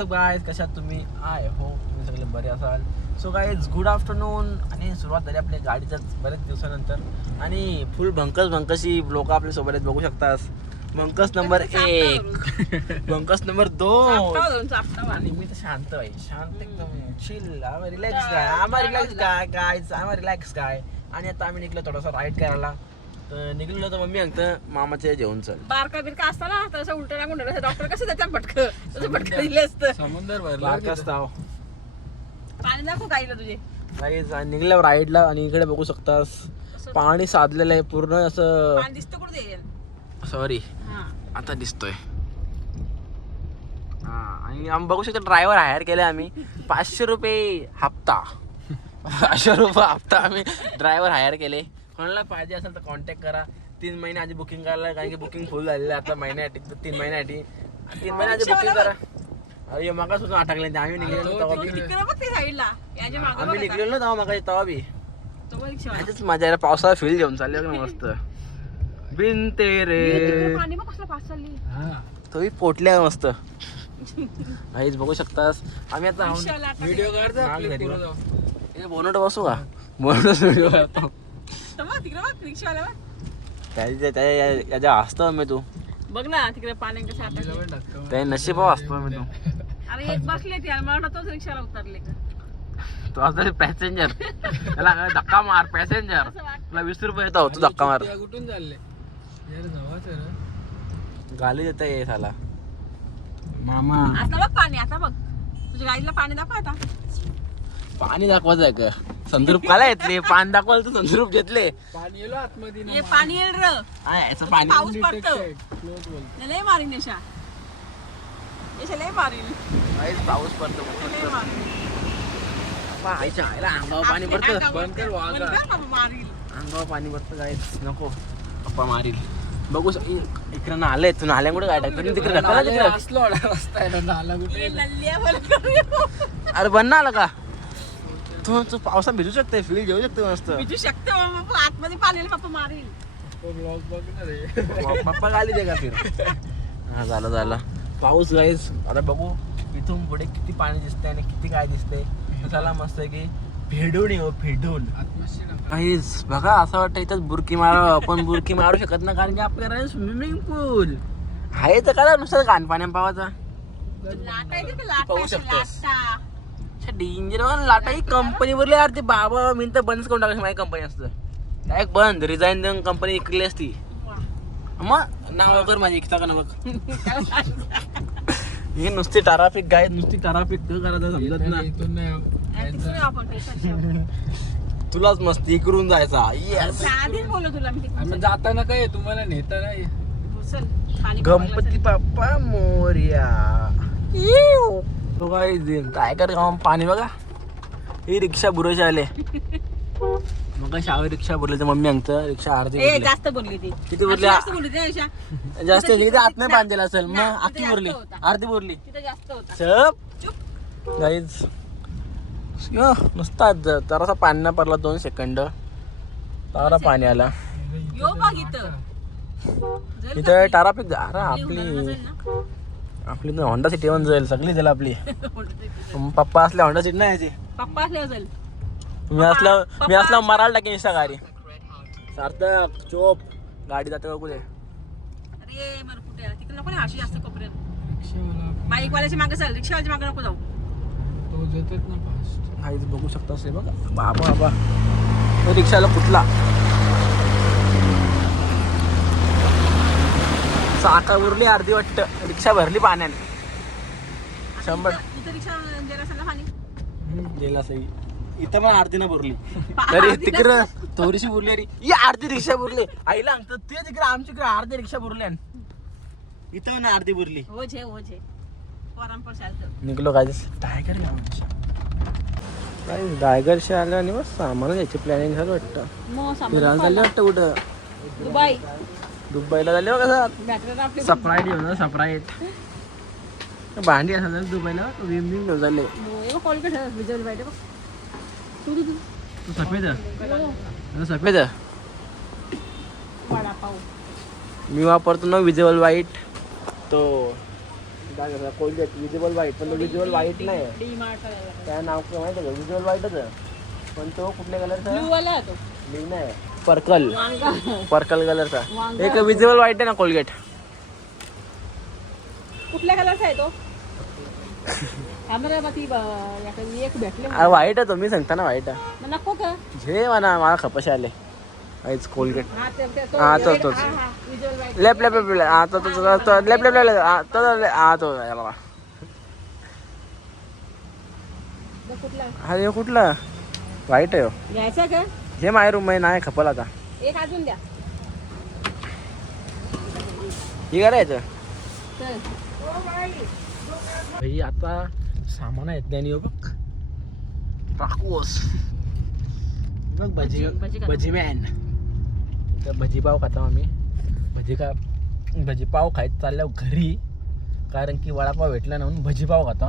WhatsApp guys, कशात तुम्ही? I hope तुम्ही सगळे बरे असाल. So guys good afternoon. आणि सुरुवात झाली आपल्या गाडीच्याच बरेच दिवसानंतर आणि फुल भंकशी लोक आपल्या सोबत आहेत, बघू शकतास. बंकस नंबर 1, बंकस नंबर 2 आणि मी तर शांत आहे, शांत एकदम चिल. आम्ही रिलॅक्स काय. आणि आता आम्ही निघलो थोडासा राईड करायला. तर निघलो तर मम्मी सांगतं मामाच्या जेवण चल. बारका बिरका असता ना तसं उलट लागून डॉक्टर कसं त्याच्या भटकं दिले असतं. समुद्र बारकाच ताव पाणी दाखव गाईला तुझे. गाईज निघल्यावर राईडला आणि इकडे बघू शकतास पाणी साधलेलं आहे पूर्ण असं. पाणी दिसतं कुठे देईल. सॉरी आता दिसतोय. आणि आम्ही बघू शकतो ड्रायव्हर हायर केले आम्ही. 500 रुपये हप्ता 500 रुपये हप्ता आम्ही ड्रायव्हर हायर केले. कोणाला पाहिजे असेल तर कॉन्टॅक्ट करा. 3 महिने आधी बुकिंग करायला, कारण की बुकिंग फुल झालेलं आहे आता महिन्यासाठी. 3 महिन्यासाठी 3 महिने आधी बुकिंग करा. अरे मगा सुद्धा अटकले आम्ही निघलेलो तेव्हा बी. आम्ही निघलेलो ना तेव्हा मगा तेव्हा बी त्याच मजा आहे. पावसाळा फील घेऊन चालले मस्त. बिन तेरे तोही पोटल्या मस्त. काहीच बघू शकतास. आम्ही आता व्हिडिओ बोनट बसू का? बोनट व्हिडिओ करतो त्याच्या हसतो मी. तू बघ ना तिकडे पाणी कसं त्या नशीब हसतो मी. तू अरे एक बसले ते मला तोच रिक्षाला उतरले. तू असं पॅसेंजर त्याला धक्का मार. पॅसेंजर तुला 20 रुपये येतो तू धक्का मार. कुठून चालले गाली देता ये साला मामा. आता बघ पाणी. आता बघ तुझ्या गाडीला पाणी दाखव. आता पाणी दाखवायचं आहे का? संदूप काला येतले पाणी दाखवायला तर संदूप घेतले. पाणी येलो आतमध्ये हे पाणी येईल र. याचं पाणी पाऊस पडतो लय मारीन यशा. यशा लय मारीन. काहीच पाऊस पडतो. लय मारीन. पाहायच्या आईला अंगावर पाणी पडतं. बंद कर वागा. मारील अंगावर पाणी पडतं. काहीच नको पप्पा मारील. बघू इकडे नाले तू नाल्या कुठे काय टाकतो तिकडे असलो रस्ता आहे नाला कुठे. हे लल्ल्या बोल. अरे बन ना आला का तू पावसात भिजू शकते. फील घेऊ शकते मस्त. भिजू शकतो आतमध्ये पाणी पप्पा मारील. ब्लॉग बघणार आहे. पप्पा गाली दे का फिर. हा झालं पाऊस गाईस. आता बघू इथून पुढे किती पाणी दिसते आणि किती काय दिसते. चला मस्त की फेडून येऊ. फेडून काहीच बघा असं वाटतं इथं बुरकी मारावं. आपण बुरकी मारू शकत ना, कारण की आपल्याकडे स्विमिंग पूल आहे तर करा नुसतं घाण पाण्या पावाचा. लाटा येते का लाटा. पाहू शकतेस. लाटा डेंजर लाटा ही कंपनी वरली यार. ते बाबा मी तर बंदच करून टाकायची माझी कंपनी असतं. डायरेक्ट बंद रिझाईन देऊन कंपनी इकडली असती. मग नाव वगैरे माझी इकता का ना बघ. ही नुसती ट्राफिक गाय नुसती ट्राफिक करायचं समजत ना. इथून नाही आपण तुलाच मस्ती करून जायचा. येस आधीच बोललो तुला मी. आम्ही जाताना काय तुम्हाला नेता नाही. चल खाली गणपती बाप्पा मोरया. काय कर गाव पाणी बघा. ही रिक्षा बुरशी आले मग शावर रिक्षा बोलले तर मम्मी अंगत रिक्षा अर्धी ए जास्त बोलली ती. किती बोलली? जास्त बोलली ती यशा. जास्त आत नाही बांधलेला असेल मग आखी बोलली अर्धी बोलली. तिथं जास्त होता. चप गाईज नुसता जरासा पाणी ना पडला 2 सेकंड तारा पाणी आला. यो बघ इथं इथं ट्राफिक. अरे आपली होंडा सिटी वन जाईल सगळी जाईल आपली. पप्पा असल्या होंडा सिटी नाही यायची. पप्पा असल्यावर जाईल. मी असला मारायला टाकेन इष्टा गाडी. सार्थक चोप गाडी जाते बघू दे. अरे मर कुठे तिकडे नको ना अशी जास्त कोपऱ्यात. बाईक वाल्याच्या मागे चल. रिक्षावाल्याच्या मागे नको जाऊ. तो जातात ना फास्ट. हाय बघू शकता असे बघा. बाबा तो रिक्षाला कुठला चाका उरली अर्धी वाटतं. रिक्षा भरली पाण्याने 100. तिथं रिक्षा गेला असेल ना पाणी. गेला सही. इथं पण अर्धी ना भरली तरी तिकडं थोडीशी बुरली. अरे ही अर्धी रिक्षा बुरली. आईला सांगतो ते तिकडे आमच्याकडे अर्धी रिक्षा बुरल्या. इथं ना अर्धी बुरली. ओझे परंपर चालतं. निघलो काय टायगर काय टायगरशी आलं आणि बस सामान याची प्लॅनिंग झालं वाटतं. फिरायला चाललं वाटतं कुठं. दुबईला झाले बघा. सप्राईट घेऊन सप्राईट भांडी असाल दुबईला विम घेऊन झाले. तू सफेद मी वापरतो ना विजिबल व्हाईट. तो काय करता कोलगेट विजिबल व्हाईट, पण तो विजिबल व्हाईट नाही आहे. डी-मार्ट त्या नाव काय माहिती आहे का, विजिबल व्हाईटच आहे, पण तो कुठल्या कलरचा ब्लू वाला तो ब्ल्यू नाही, पर्कल, वांगा पर्कल कलरचा. वांगा एक विजिबल व्हाईट आहे ना कोलगेट. कुठल्या कलरचा आहे तो? आम्हाला मग ती याकडे एक भेटले व्हाईट आहे तो, मी सांगता ना व्हाईट आहे. मग नको का? झे म्हणा मला खपशे आले आईच कोलगेट. हा हा, तोच, तोच. Visual white left left left हा तो लेफ्ट लेफ्ट हा तो याला. कुठला हा हे कुठला व्हाईट आहे हो. घ्यायचा का? हे माझ्या रूम मध्ये नाही खपल आता. एक अजून द्या हे करायचं चल. भाई आता सामान आहेत त्याने बघ टाकूस बघ भजी भजी खाता. भजी मॅन. तर भजी पाव खाता आम्ही. भजी पाव खायचं चालल्यावर घरी, कारण की वडापाव भेटला ना म्हणून भजी पाव खाता.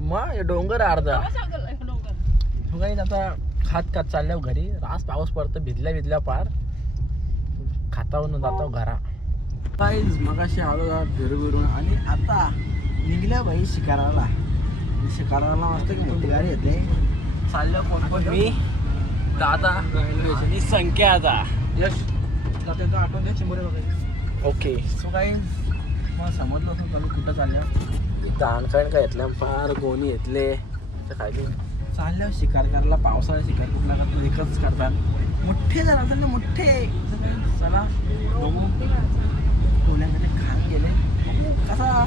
मग हे डोंगर अर्धा हो काही आता खात चालल्यावर घरी. रास पाऊस पडतो भिजल्या पार खाता न जातो घरा. काहीच मगाशी आलो फिरून आणि आता निघल्या बाई शिकाराला. शिकाराला मस्त की मोठी गाडी येते. चाललं कोण कोण? मी, दादा आणि संख्या. आता यश आठवण द्या चिंबोरे बघायचं. ओके सो काही मला समजलं असं तुम्ही कुठं चालल्या. दाणकाण काय घेतल्या फार गोणी घेतले तर खाली चालल्यावर शिकार करायला. पावसाळ्यात शिकार कुठला करतात एकच करतात मोठे जण असतात ना मोठे. चला बघू पुण्यामध्ये खान गेले कसा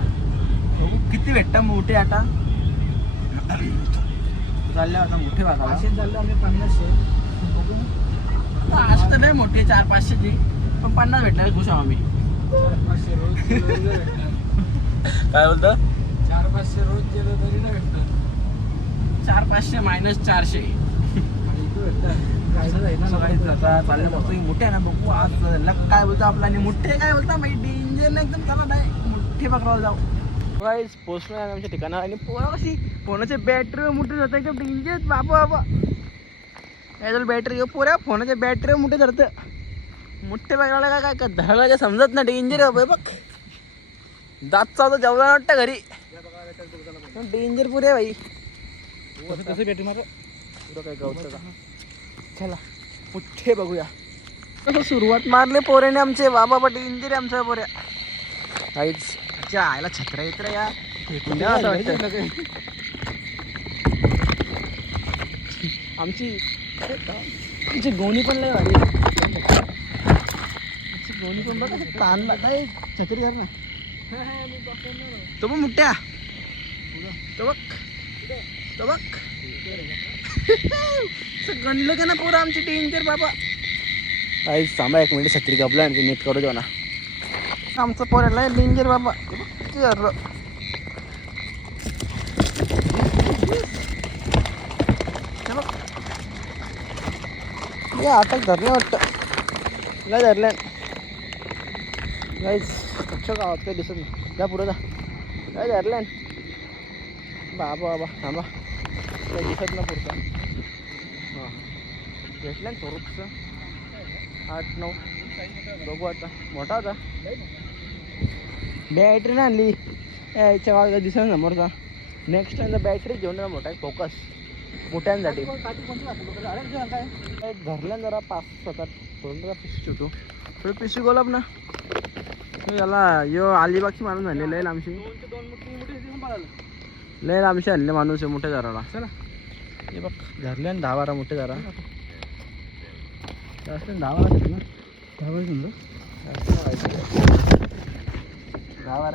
बघू किती भेटतात मोठे. आता चालले आता मोठे बघा असे चालले आम्ही 50 बघू. आता असं तर नाही मोठे 400-500ची, पण 50 भेटणार खुश आहो आम्ही. 400-500 रोज भेटणार. काय बोलतं? 400-500 रोज गेलं तरी नाही भेटणार. 400-500 मायनस 400 आता चालले मस्त मोठे आहे ना. बघू आज लक काय बोलतो आपला आणि मोठे काय बोलता माहिती डेंजर नाही एकदम. चला नाही मोठे पकडायला जाऊ. गाईस पोचलो आहे आमच्या ठिकाणा. आणि पोरा कशी फोनाची बॅटरी मोठी जातं एकदम डेंजर. बाबा याच्यावर बॅटरी पोऱ्या फोनाच्या बॅटरी मोठे धरतं. मोठे पकडायला काय काय धरायला काय समजत ना. डेंजर आहे बघ. दात चावतो जेवढा वाटतं घरी. डेंजर पुरे भाई. कसं बॅटरी मार पुरं काय गावचं का. चला मोठे बघूया. कसं सुरुवात मारले पोऱ्याने आमचे. बाबा डेंजर आहे आमच्या पोऱ्या. काहीच आयला छत्र्या येत या फेकून द्या असं वाटतं. आमची गोणी पण लय भारी. गोणी पण बघा ताणला काय छत्री कर ना. तो बघ मोठ्या तो बघ गणलं का ना पोरं आमची डेंजर बाबा. काही थांबा 1 मिनिट छत्री कापला आणि नीट करू देऊ ना. आमचं पोराला डेंजर बाबा. अटक धरले वाटतं. लय धरले गाईस. अख्ख्या गावात काही दिसत नाही. जा पुढं जा. काय धरले बाबा थांबा काही दिसत ना पुढचं. हां भेटलं ना थोडंसं 8-9 बघू आता. मोठा होता. बॅटरी ना आणली याच्या गावात दिसत समोरचा. नेक्स्ट टाइम बॅटरी घेऊन ना मोठा फोकस मोठ्यांसाठी. धरल्या जरा 5-7 थोडं पिशू छोटू थोडं पिशू गोलाब ना. याला यो अलिबागची माणूस झाले. लय लांबशी लय लांबशी आणले माणूस आहे मोठे धराला. चला हे बघ धरले ना 10-12 मोठे धरा. जास्त 10-12 घेतले ना. 10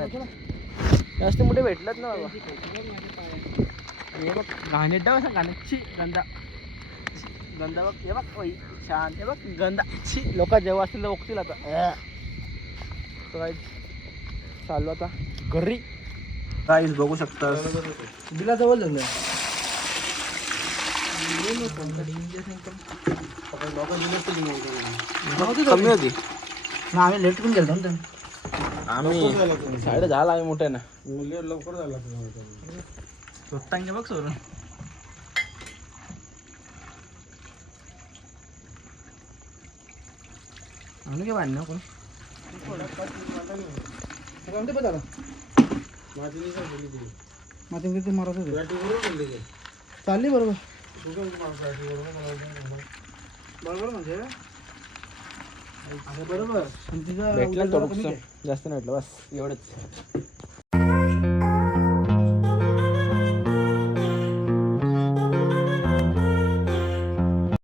समजा जास्त मोठे भेटलंच ना बाबा. हे बघ घाणेट असं घाण्याची गंदा बघ. हे बघ बाई छान. हे बघ गंदा छी. लोक जेव्हा असतील तर बघतील आता. चालू आता घरी. काहीच बघू शकता बिला जवळ झालं. कमी होती ना. आम्ही लेट पण गेलो ना. आम्ही 10:30 आम्ही मोठे ना. लवकर झाला स्वतःचे बघ सोडून. आणू घे बांधणं कोण झालं माझी सांगितली ती माझ्या ते मारत होते बॅटिंग बरोबर बोलले ते चालली बरोबर तू काय बॅटिंग बरोबर मला बरोबर म्हणजे असं बरोबर आणि तिचा भेटलं उद्या जरा थोडंसं कमी आहे. जास्त नाही भेटलं बस एवढंच